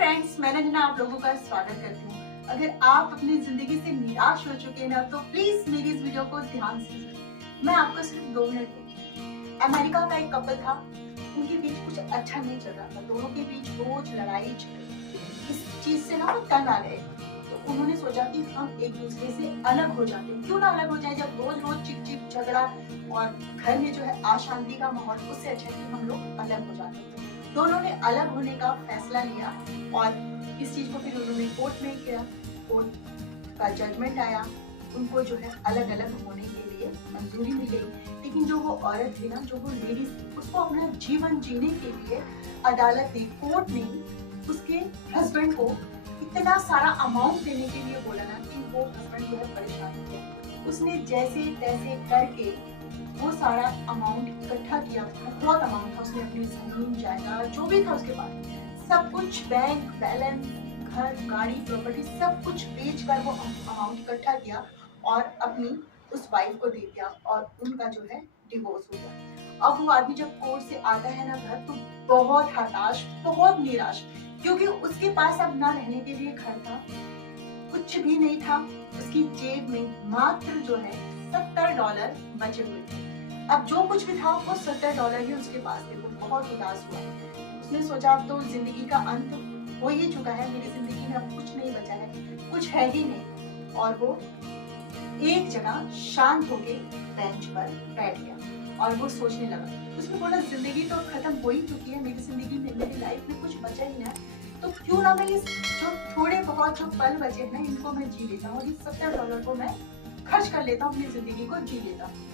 Friends, मैं रंजना आप लोगों का स्वागत करती हूँ। अगर आप अपनी जिंदगी से निराश हो चुके हैं ना, तो प्लीज मेरी इस वीडियो को ध्यान से सुनिए। मैं आपको सिर्फ 2 मिनट दूंगी। अमेरिका का एक कपल था, उनके बीच कुछ अच्छा नहीं चल रहा था, दोनों के बीच रोज लड़ाई झगड़े। इस चीज से ना वो तंग आ गए, तो उन्होंने सोचा कि हम एक दूसरे से अलग हो जाते हैं। क्यों ना अलग हो जाए, जब रोज रोज चिक चिक झगड़ा और घर में जो है अशांति का माहौल, उससे अच्छा है कि हम लोग अलग हो जाते हैं। दोनों ने अलग होने का फैसला लिया और इस चीज को फिर उन्होंने कोर्ट में किया। कोर्ट का जजमेंट आया, उनको जो है अलग अलग होने के लिए मंजूरी मिल गई। लेकिन जो वो औरत थी ना, जो वो लेडीज, उसको अपना जीवन जीने के लिए अदालत ने, कोर्ट ने उसके हस्बैंड को इतना सारा अमाउंट देने के लिए बोला ना कि वो हस्बैंड जो है परेशान हो गया। उसने जैसे तैसे करके वो सारा अमाउंट इकट्ठा किया। बहुत अमाउंट था, उसने अपनी जमीन जायदाद जो भी था उसके पास सब कुछ, बैंक बैलेंस, घर गाड़ी प्रॉपर्टी सब कुछ बेच कर वो अमाउंट इकट्ठा किया और अपनी उस वाइफ को दे दिया और उनका जो है डिवोर्स हो गया। अब वो आदमी जब कोर्ट से आता है ना घर, तो बहुत हताश, बहुत निराश, क्योंकि उसके पास अब ना रहने के लिए घर था, कुछ भी नहीं था। उसकी जेब में मात्र जो है $70 बचे हुए थे। अब जो कुछ भी था वो $70 ही उसके पास थे। वो बहुत उदास हुआ। उसने सोचा अब तो जिंदगी का अंत हो ही चुका है, मेरी जिंदगी में अब कुछ नहीं बचा है, कुछ है ही नहीं। और वो एक जगह शांत होके बेंच पर बैठ गया और वो सोचने लगा। उसने बोला जिंदगी तो खत्म हो ही चुकी है, मेरी जिंदगी में, मेरी लाइफ में कुछ बचा ही ना, तो क्यों ना मैं इस जो थोड़े बहुत जो पल बचे हैं ना, इनको मैं जी लेता हूँ और इस $70 को मैं खर्च कर लेता हूँ, अपनी जिंदगी को जी लेता हूँ।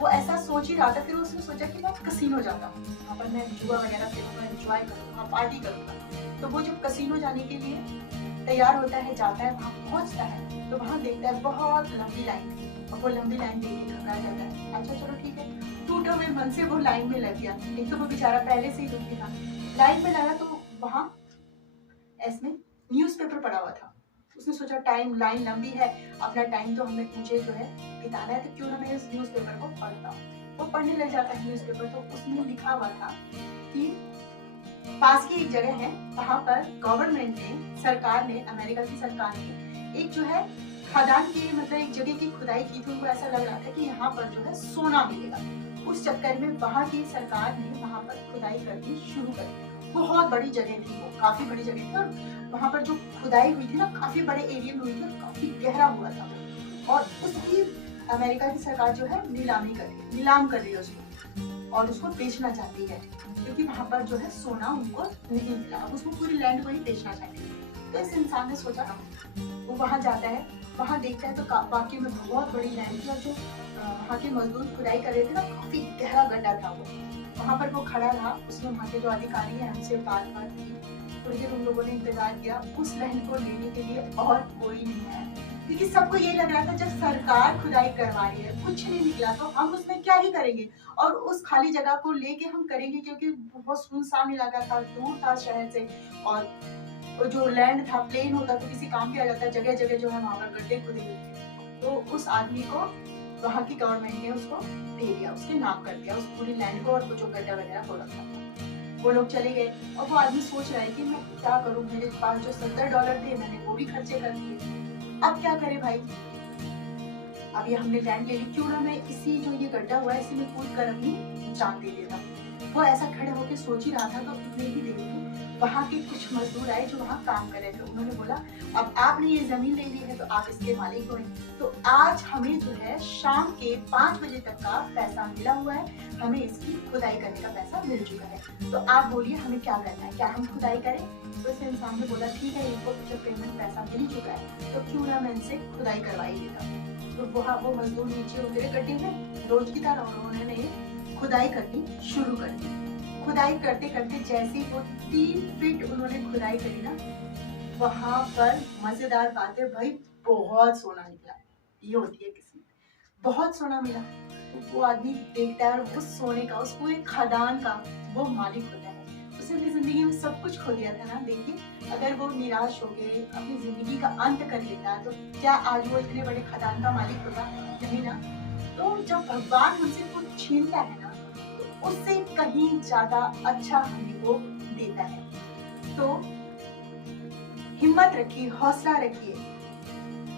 वो ऐसा सोच ही रहा था। फिर उसने सोचा कि मैं कसीनो जाता हूँ, वहाँ पर मैं जुआ वगैरह खेलूंगा, एंजॉय करूंगा, पार्टी करूंगा। तो वो जब कसीनो जाने के लिए तैयार होता है, जाता है, वहाँ पहुंचता है, तो वहाँ देखता है बहुत लंबी लाइन है और वो लंबी लाइन देख के घबरा जाता है। अच्छा चलो ठीक है, टूटे हुए मन से वो लाइन में लग गया। एक तो वो बेचारा पहले से ही दुखी था। लाइन में लगा तो वहाँ इसमें न्यूज़पेपर पड़ा हुआ था। उसने सोचा टाइम, लाइन लंबी है, अपना टाइम तो हमें, मुझे जो है बिताना है, तो क्यों ना मैं इस न्यूज़पेपर को पढ़ता हूँ। वो पढ़ने लग जाता है न्यूज़पेपर। तो उसमें लिखा हुआ था कि पास की एक जगह है, वहां पर गवर्नमेंट ने, सरकार ने, अमेरिका की सरकार ने एक जो है खदान की, मतलब एक जगह की खुदाई की थी। उनको ऐसा लग रहा था कि यहाँ पर जो है सोना मिलेगा। उस चक्कर में वहां की सरकार ने वहां पर खुदाई करनी शुरू कर दी। बहुत बड़ी जगह थी, वो काफी बड़ी जगह थी और वहां पर जो खुदाई हुई थी ना, काफी बड़े एरिया में हुई थी और काफी गहरा हुआ था वो। और उसकी अमेरिका की सरकार जो है नीलाम कर रही है उसको और उसको बेचना चाहती है, क्योंकि वहां पर जो है सोना उनको नहीं मिला। अब उसको पूरी लैंड को ही बेचना चाहती है। तो इस इंसान ने सोचा, वो वहां जाता है, वहां देखता है तो वाकई में बहुत बड़ी लैंड थी और जो वहाँ के मजदूर खुदाई कर रहे थे ना, काफी गहरा गड्ढा था वो। वहां पर वो खड़ा रहा, उसने वहाँ के जो अधिकारी हैं उनसे बात की। थोड़ी देर उन लोगों ने इंतजार किया, उस लैंड को लेने के लिए और कोई नहीं आया, क्योंकि सबको ये लग रहा था जब सरकार खुदाई करवा रही है, कुछ नहीं निकला, तो हम उसमें क्या ही करेंगे और उस खाली जगह को लेके हम करेंगे, क्योंकि बहुत सुनसान इलाका था, दूर था शहर से। और वो जो लैंड था प्लेन होता तो किसी काम के आ जाता, जगह जगह जो है वहां पर गड्ढे खुदे हुए थे। तो उस आदमी को वहां की गवर्नमेंट ने उसको दे दिया, उसके नाम कर दिया उस पूरी लैंड को और वो जो गड्ढा वगैरह हो रखा था। वो लोग चले गए और वो आदमी सोच रहा है कि मैं क्या करूं, मेरे पास जो $70 थे मैंने वो भी खर्चे कर दिए, अब क्या करे भाई। अब ये हमने लैंड ले ली, क्यों ना मैं इसी जो ये गड्ढा हुआ है इसी में कूद कर अपनी जान दे देता। वो ऐसा खड़े होकर सोच ही रहा था, तो इतने ही देर में वहाँ के कुछ मजदूर आए जो वहाँ काम कर रहे थे। उन्होंने बोला अब आपने ये जमीन ले ली है तो आप इसके मालिक हुए, तो आज हमें जो है शाम के 5 बजे तक का पैसा मिला हुआ है, हमें इसकी खुदाई करने का पैसा मिल चुका है, तो आप बोलिए हमें क्या करना है, क्या हम खुदाई करें। तो इस इंसान ने बोला ठीक है, इनको जब पेमेंट पैसा मिल चुका है तो क्यों ना मैं इनसे खुदाई करवाई देता। तो वो मजदूर नीचे उतरे गड्ढे में रोज की तरह, और उन्होंने खुदाई करनी शुरू कर दी। खुदाई करते करते जैसे ही वो 3 फीट उन्होंने खुदाई करी ना, वहां पर मजेदार बात है भाई, बहुत सोना निकला। ये होती है किस्मत, बहुत सोना मिला। वो आदमी देखता है और उस सोने का, उस पूरे खदान का वो मालिक होता है। उसने अपनी जिंदगी में सब कुछ खो दिया था ना। देखिए, अगर वो निराश हो गए, अपनी जिंदगी का अंत कर लेता, तो क्या आज वो इतने बड़े खदान का मालिक होता? नहीं ना। तो जब भगवान हमसे कुछ छीनता है ना, तो उससे कहीं ज्यादा अच्छा हमें वो देता है। तो हिम्मत रखिए, हौसला रखिए।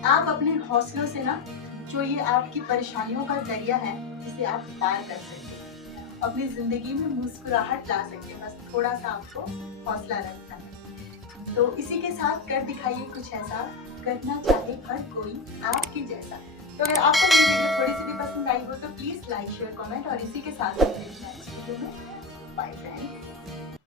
आप अपने हौसलों से ना जो ये आपकी परेशानियों का दरिया है इसे आप पार कर सकते हैं, अपनी जिंदगी में मुस्कुराहट ला सकते हैं। बस थोड़ा सा आपको हौसला रखना है। तो इसी के साथ कर दिखाइए कुछ ऐसा, करना चाहे हर कोई आपके जैसा। तो अगर आपको मेरी वीडियो थोड़ी सी भी पसंद आई हो तो प्लीज लाइक शेयर कमेंट, और इसी के साथ नेक्स्ट वीडियो में बाय फ्रेंड्स।